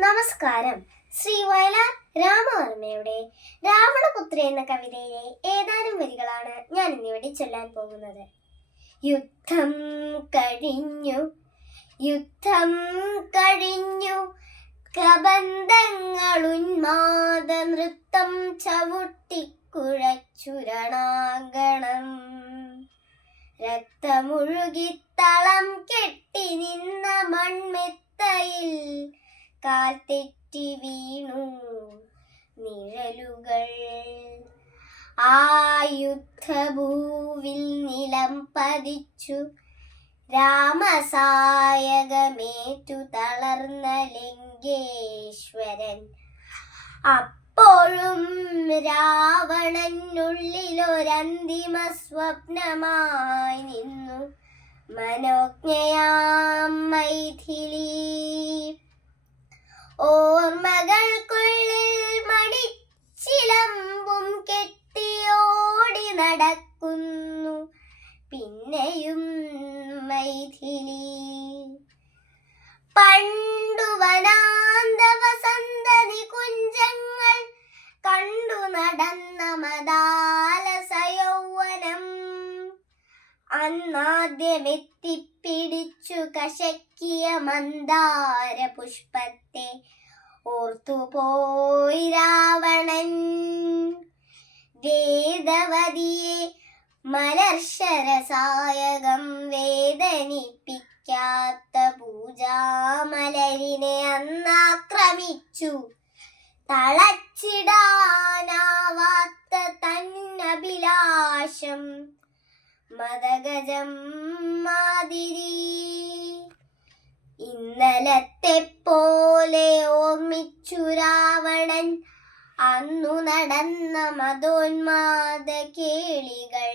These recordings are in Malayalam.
നമസ്കാരം. ശ്രീ വയലാർ രാമവർമ്മയുടെ രാവണപുത്രി എന്ന കവിതയിലെ ഏതാനും വരികളാണ് ഞാൻ ഇന്നിവിടെ ചൊല്ലാൻ പോകുന്നത്. യുദ്ധം കഴിഞ്ഞു, യുദ്ധം കഴിഞ്ഞു, കബന്ധങ്ങളുന്മാദ നൃത്തം ചവിട്ടിക്കുഴച്ചുരണാങ്കണം. രക്തമുഴുകിത്തളം കെട്ടി നിന്ന മൺമെത്തയിൽ കാൽ തെറ്റി വീണു നിഴലുകൾ. ആ യുദ്ധഭൂവിൽ നിലം പതിച്ചു രാമസായകമേറ്റു തളർന്ന ലങ്കേശ്വരൻ. അപ്പോഴും രാവണനുള്ളിലൊരന്തിമ സ്വപ്നമായി നിന്നു മനോജ്ഞയാം മൈഥിലി. ഓർമ്മകൾക്കുള്ളിൽ മണിച്ചിലമ്പും കെട്ടിയോടി നടക്കുന്നു പിന്നെയും മൈഥിലി. പണ്ടു വനാന്ത വസന്ത നികുഞ്ചങ്ങൾ കണ്ടു നടന്ന മദാലസയൗവനം. അന്നാദ്യമെത്തിപ്പിടിച്ചു കശക്കിയ മന്ദാര പുഷ്പത്തെ ഓർത്തുപോയി രാവണൻ. വേദവതിയെ മലർശരസായകം വേദനിപ്പിക്കാത്ത പൂജാമലരിനെ അന്നാക്രമിച്ചു. തളച്ചിടാനാവാത്ത തന്നഭിലാഷം മദഗജം മാതിരി. ഇന്നലത്തെ പോലെ ഓർമ്മിച്ചു രാവണൻ അന്നു നടന്ന മതോന്മാദ കേളികൾ.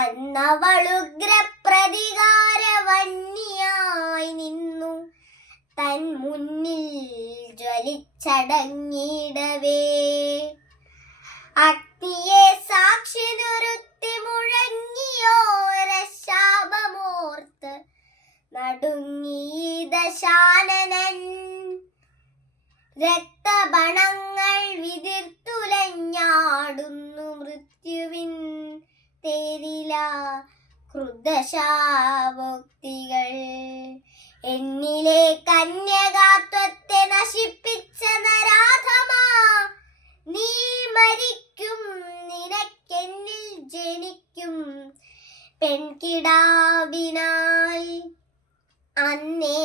അന്നവളുഗ്ര പ്രതികാരവന്യായി നിന്നു തൻ മുന്നിൽ ജ്വലിച്ചടങ്ങിയിടവേ. അഗ്നിയെ സാക്ഷി നിർത്തി മുഴങ്ങിയോര ശാപമോർത്ത് നടുങ്ങി ദശാനനൻ. രക്തബണങ്ങൾ വിതിർത്തുലഞ്ഞാടുന്നു മൃത്യുവിൻ തേരില ക്രുദ്ധശാഭോക്തികൾ. എന്നിലെ കന്യകാത്വത്തെ നശിപ്പിച്ച നരാധമാ, നീ മരിക്കും, നിനക്കെന്നിൽ ജനിക്കും പെൺകിടാവിനായി. അന്നേ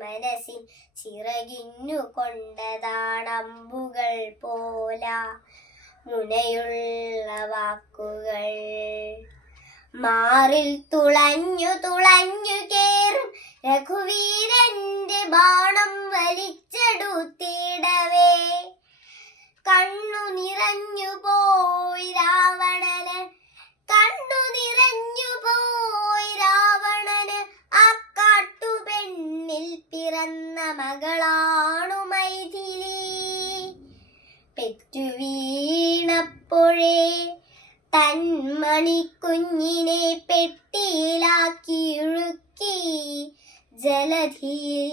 മനസ്സിൽ ചിറകിന്നു കൊണ്ടതാണമ്പുകൾ പോല മുനയുള്ള വാക്കുകൾ. മാറിൽ തുളഞ്ഞു തുളഞ്ഞു കേറും രഘുവീരന്റെ ബാണം വലിച്ചെടുത്തിടവേ. കണ്ണു നിറഞ്ഞു പോയി രാവണന്, കണ്ണു നിറഞ്ഞു പോയി രാവണന്. ആ കാട്ടുപെണ്ണിൽ പിറന്ന മകളാണു മൈഥിലി. പെറ്റു വീണപ്പോഴേ തൻ മണിക്കുഞ്ഞിനെ പെട്ടിയിലാക്കി ഇഴുക്കി ജലധിയിൽ.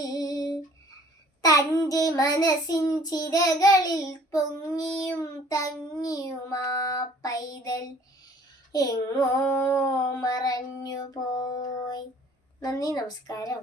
തന്റെ മനസ്സിൻ ചിരകളിൽ പൊങ്ങിയും തങ്ങിയുമാ പൈതൽ എങ്ങോ മറഞ്ഞുപോയി. നന്ദി, നമസ്കാരം.